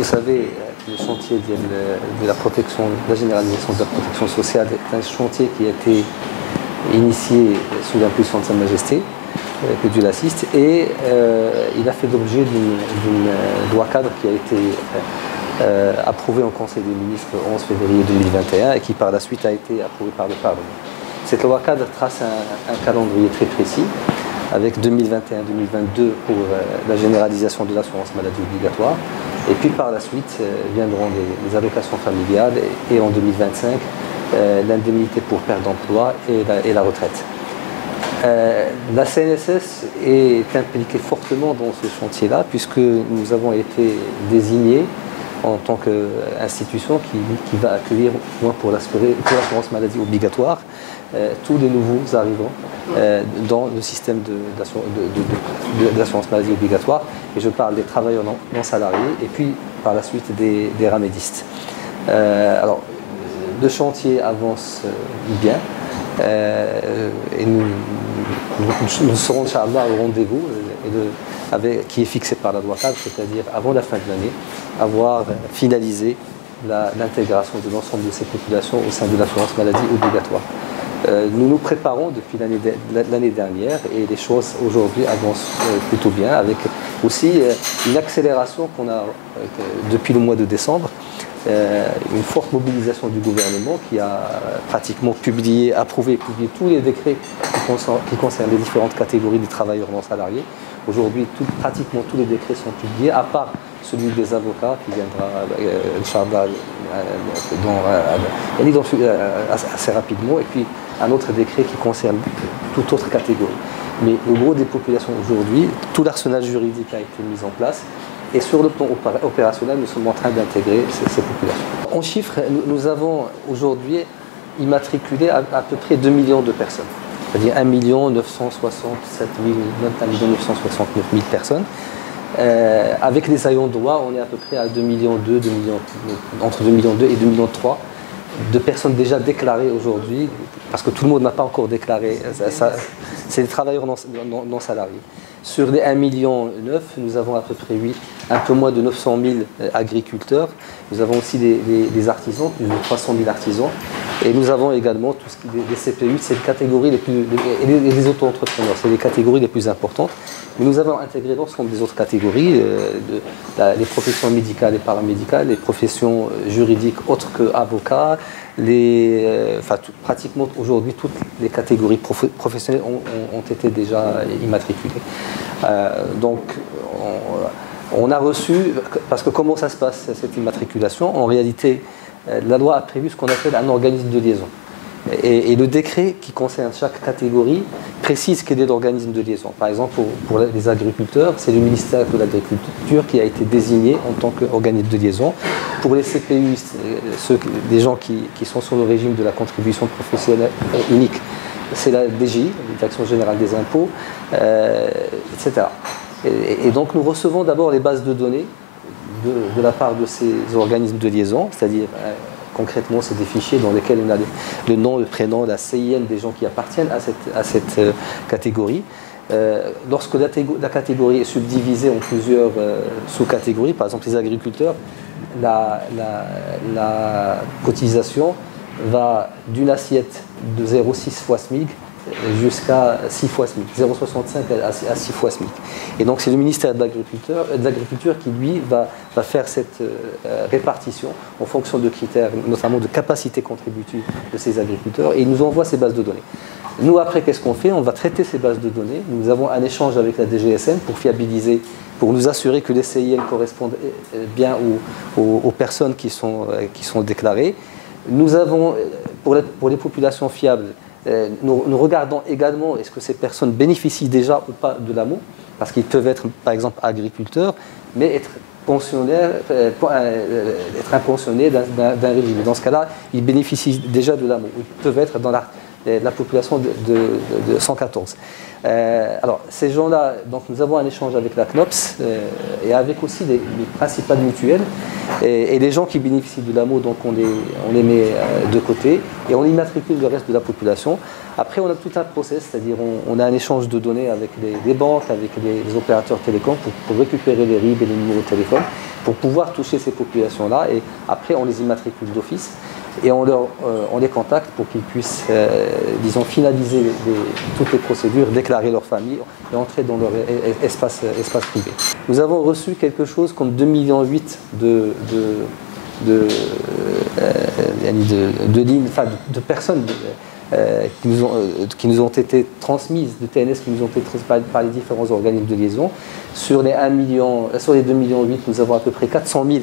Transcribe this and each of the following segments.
vous savez, le chantier de la protection, de la généralisation de la protection sociale est un chantier qui a été initié sous l'impulsion de Sa Majesté, que Dieu l'assiste, et il a fait l'objet d'une loi cadre qui a été approuvée en Conseil des ministres le 11 février 2021 et qui par la suite a été approuvée par le Parlement. Cette loi cadre trace un calendrier très précis avec 2021-2022 pour la généralisation de l'assurance maladie obligatoire. Et puis par la suite viendront les allocations familiales et en 2025 l'indemnité pour perte d'emploi et la retraite. La CNSS est impliquée fortement dans ce chantier-là puisque nous avons été désignés en tant qu'institution qui va accueillir, au moins pour l'assurance maladie obligatoire, tous les nouveaux arrivants dans le système d'assurance maladie obligatoire. Et je parle des travailleurs non salariés et puis par la suite des ramédistes. Alors, le chantier avance bien et nous serons, Inch'Allah, au rendez-vous qui est fixé par la loi cadre, c'est-à-dire avant la fin de l'année, avoir finalisé l'intégration de l'ensemble de ces populations au sein de l'assurance maladie obligatoire. Nous nous préparons depuis l'année dernière et les choses aujourd'hui avancent plutôt bien, avec aussi une accélération qu'on a depuis le mois de décembre, une forte mobilisation du gouvernement qui a pratiquement approuvé et publié tous les décrets qui concernent les différentes catégories des travailleurs non salariés. Aujourd'hui, pratiquement tous les décrets sont publiés, à part celui des avocats qui viendra, Inch'Allah, assez rapidement, et puis un autre décret qui concerne toute autre catégorie. Mais le gros des populations aujourd'hui, tout l'arsenal juridique a été mis en place, et sur le plan opérationnel, nous sommes en train d'intégrer ces populations. En chiffres, nous avons aujourd'hui immatriculé à peu près 2 millions de personnes. C'est-à-dire 1 967 969 000 personnes. Avec les ayants droit, on est à peu près à 2,2 millions, entre 2,2 millions et 2,3 millions de personnes déjà déclarées aujourd'hui, parce que tout le monde n'a pas encore déclaré. C'est les travailleurs non salariés. Sur les 1,9 million, nous avons à peu près un peu moins de 900 000 agriculteurs. Nous avons aussi des artisans, plus de 300 000 artisans. Et nous avons également tout ce qui est des CPU, c'est les catégories et les auto-entrepreneurs, c'est les catégories les plus importantes. Mais nous avons intégré l'ensemble des autres catégories, les professions médicales et paramédicales, les professions juridiques autres qu'avocats, pratiquement aujourd'hui toutes les catégories professionnelles ont été déjà immatriculées. Donc on a reçu, parce que comment ça se passe cette immatriculation? En réalité, la loi a prévu ce qu'on appelle un organisme de liaison. Et le décret qui concerne chaque catégorie précise quel est l'organisme de liaison. Par exemple, pour les agriculteurs, c'est le ministère de l'Agriculture qui a été désigné en tant qu'organisme de liaison. Pour les CPU, les gens qui sont sur le régime de la contribution professionnelle unique, c'est la DGI, la Direction Générale des Impôts, etc. Et donc nous recevons d'abord les bases de données de la part de ces organismes de liaison, c'est-à-dire concrètement c'est des fichiers dans lesquels on a le nom, le prénom, la CIN des gens qui appartiennent à cette catégorie. Lorsque la catégorie est subdivisée en plusieurs sous-catégories, par exemple les agriculteurs, la cotisation va d'une assiette de 0,6 fois SMIC jusqu'à 6 fois SMIC, 0,65 à 6 fois SMIC. Et donc c'est le ministère de l'Agriculture qui, lui, va faire cette répartition en fonction de critères, notamment de capacité contributive de ces agriculteurs, et il nous envoie ces bases de données. Nous, après, qu'est-ce qu'on fait? On va traiter ces bases de données. Nous avons un échange avec la DGSN pour fiabiliser, pour nous assurer que les CIN correspondent bien aux personnes qui sont déclarées. Nous avons, pour les populations fiables, nous regardons également est-ce que ces personnes bénéficient déjà ou pas de l'AMO, parce qu'ils peuvent être par exemple agriculteurs, mais être un pensionnaire d'un régime. Dans ce cas-là, ils bénéficient déjà de l'AMO. Ils peuvent être dans la population de 114. Alors, ces gens-là, donc nous avons un échange avec la CNOPS et avec aussi les principales mutuelles et les gens qui bénéficient de l'AMO, donc on les met de côté et on immatricule le reste de la population. Après, on a tout un process, c'est-à-dire on a un échange de données avec les banques, avec les opérateurs télécoms pour récupérer les RIB et les numéros de téléphone, pour pouvoir toucher ces populations-là et après on les immatricule d'office. Et on les contacte pour qu'ils puissent, disons, finaliser toutes les procédures, déclarer leur famille et entrer dans leur espace privé. Nous avons reçu quelque chose comme 2,8 millions de personnes qui nous ont été transmises, de TNS qui nous ont été transmises par les différents organismes de liaison. Sur les 2,8 millions, nous avons à peu près 400 000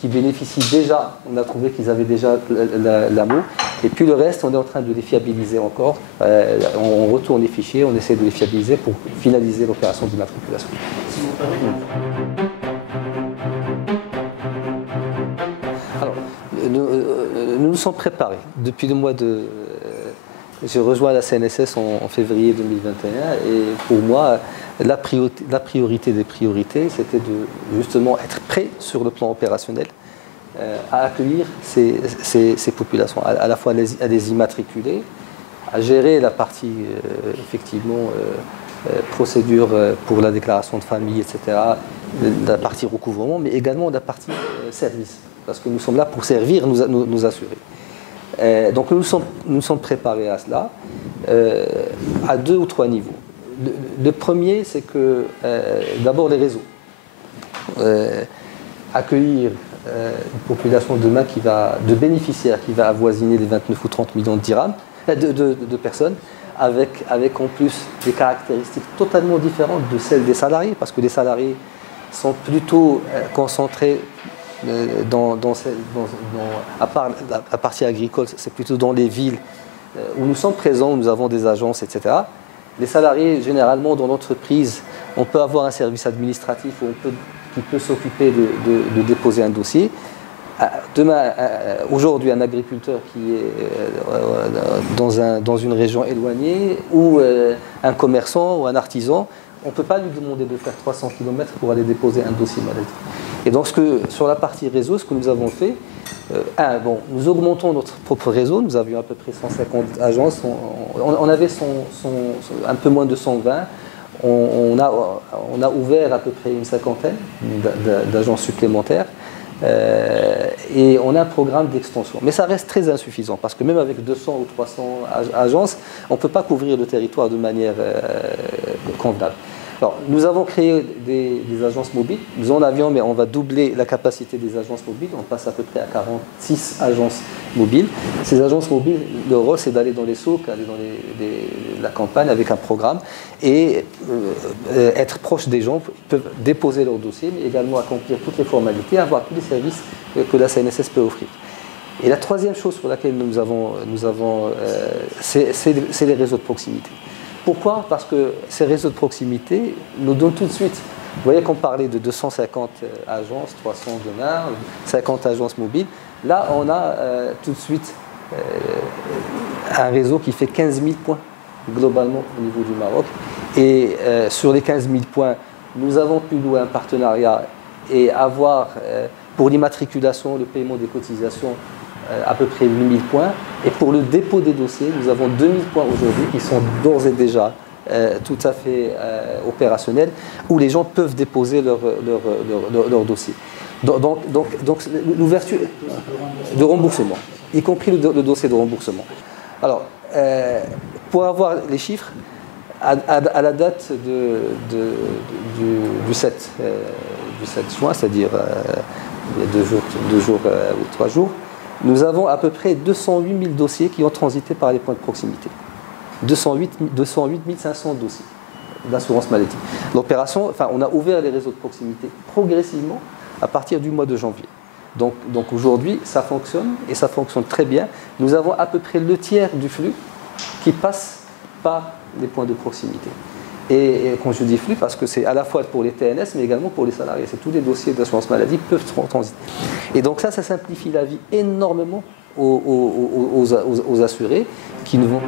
qui bénéficient déjà, on a trouvé qu'ils avaient déjà l'AMO, et puis le reste, on est en train de les fiabiliser encore. On retourne les fichiers, on essaie de les fiabiliser pour finaliser l'opération d'immatriculation. Si vous permettez. Alors, nous nous sommes préparés. Depuis le mois de... J'ai rejoint la CNSS en février 2021, et pour moi, la priorité des priorités, c'était de justement être prêt sur le plan opérationnel à accueillir ces populations, à la fois à les immatriculer, à gérer la partie effectivement procédure pour la déclaration de famille, etc., la partie recouvrement, mais également la partie service, parce que nous sommes là pour servir, nous assurer. Donc nous sommes préparés à cela à 2 ou 3 niveaux. Le premier, c'est que d'abord les réseaux. Accueillir une population demain de bénéficiaires qui va avoisiner les 29 ou 30 millions de dirhams, de personnes, avec en plus des caractéristiques totalement différentes de celles des salariés, parce que les salariés sont plutôt concentrés à part la partie agricole, c'est plutôt dans les villes où nous sommes présents, où nous avons des agences, etc. Les salariés, généralement, dans l'entreprise, on peut avoir un service administratif qui peut s'occuper de déposer un dossier. Demain, aujourd'hui, un agriculteur qui est dans une région éloignée, ou un commerçant ou un artisan, on ne peut pas lui demander de faire 300 km pour aller déposer un dossier maladie. Et donc, sur la partie réseau, ce que nous avons fait, nous augmentons notre propre réseau. Nous avions à peu près 150 agences. On avait un peu moins de 120. On a ouvert à peu près une cinquantaine d'agences supplémentaires. Et on a un programme d'extension. Mais ça reste très insuffisant, parce que même avec 200 ou 300 agences, on ne peut pas couvrir le territoire de manière convenable. Alors, nous avons créé des agences mobiles. Nous en avions, mais on va doubler la capacité des agences mobiles. On passe à peu près à 46 agences mobiles. Ces agences mobiles, leur rôle, c'est d'aller dans les souks, aller dans la campagne avec un programme et être proche des gens. Ils peuvent déposer leur dossier, mais également accomplir toutes les formalités, avoir tous les services que la CNSS peut offrir. Et la troisième chose sur laquelle c'est les réseaux de proximité. Pourquoi? Parce que ces réseaux de proximité nous donnent tout de suite. Vous voyez qu'on parlait de 250 agences, 300 demain, 50 agences mobiles. Là, on a tout de suite un réseau qui fait 15 000 points globalement au niveau du Maroc. Et sur les 15 000 points, nous avons pu louer un partenariat et avoir pour l'immatriculation, le paiement des cotisations, à peu près 8 000 points. Et pour le dépôt des dossiers, nous avons 2 000 points aujourd'hui qui sont d'ores et déjà tout à fait opérationnels, où les gens peuvent déposer leur dossier. Donc l'ouverture de remboursement, y compris le dossier de remboursement. Alors, pour avoir les chiffres, à la date du 7 juin, c'est-à-dire il y a 2 jours ou 3 jours, nous avons à peu près 208 000 dossiers qui ont transité par les points de proximité. 208 500 dossiers d'assurance maladie. L'opération, on a ouvert les réseaux de proximité progressivement à partir du mois de janvier. Donc aujourd'hui, ça fonctionne et ça fonctionne très bien. Nous avons à peu près le tiers du flux qui passe par les points de proximité. Et quand je dis flux, parce que c'est à la fois pour les TNS, mais également pour les salariés. C'est tous les dossiers d'assurance maladie peuvent transiter. Et donc ça simplifie la vie énormément aux assurés qui ne vont...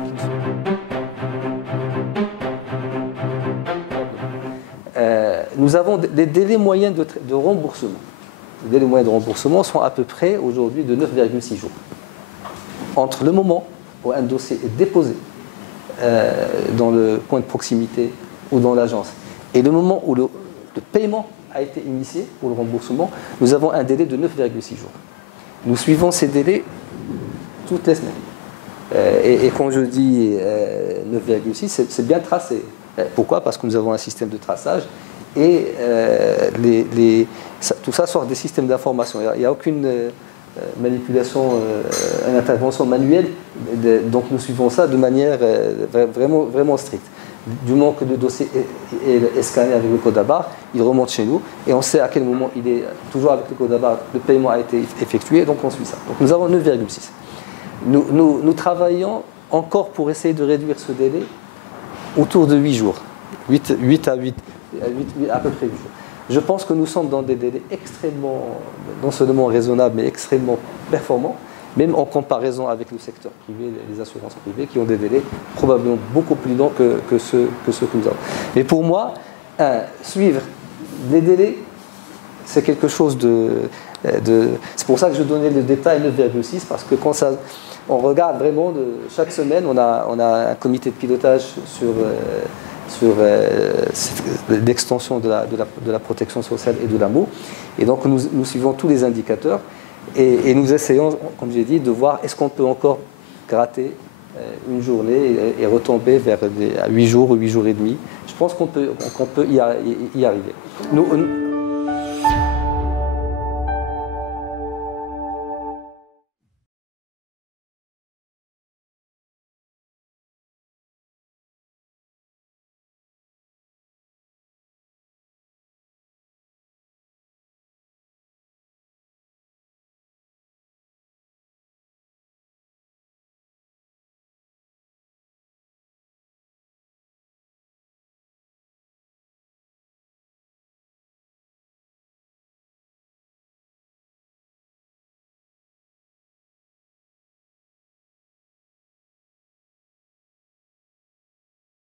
Nous avons des délais moyens de remboursement. Les délais moyens de remboursement sont à peu près aujourd'hui de 9,6 jours. Entre le moment où un dossier est déposé dans le point de proximité ou dans l'agence et le moment où le paiement a été initié pour le remboursement, nous avons un délai de 9,6 jours. Nous suivons ces délais toutes les semaines. Et quand je dis 9,6, c'est bien tracé. Pourquoi? Parce que nous avons un système de traçage et tout ça sort des systèmes d'information. Il n'y a aucune manipulation, une intervention manuelle, donc nous suivons ça de manière vraiment stricte. Du moment que le dossier est scanné avec le code à barre, il remonte chez nous et on sait à quel moment il est toujours avec le code à barre, le paiement a été effectué, donc on suit ça. Donc nous avons 9,6. Nous travaillons encore pour essayer de réduire ce délai autour de 8 jours, 8 à peu près 8 jours. Je pense que nous sommes dans des délais extrêmement, non seulement raisonnables, mais extrêmement performants, même en comparaison avec le secteur privé, les assurances privées, qui ont des délais probablement beaucoup plus longs que ceux que nous avons. Et pour moi, suivre les délais, c'est quelque chose c'est pour ça que je donnais le détail 9,6, parce que quand on regarde vraiment, chaque semaine, on a un comité de pilotage sur l'extension de la protection sociale et de l'AMO. Et donc nous suivons tous les indicateurs et nous essayons, comme j'ai dit, de voir est-ce qu'on peut encore gratter une journée et retomber vers à 8 jours ou 8 jours et demi. Je pense qu'on peut y arriver.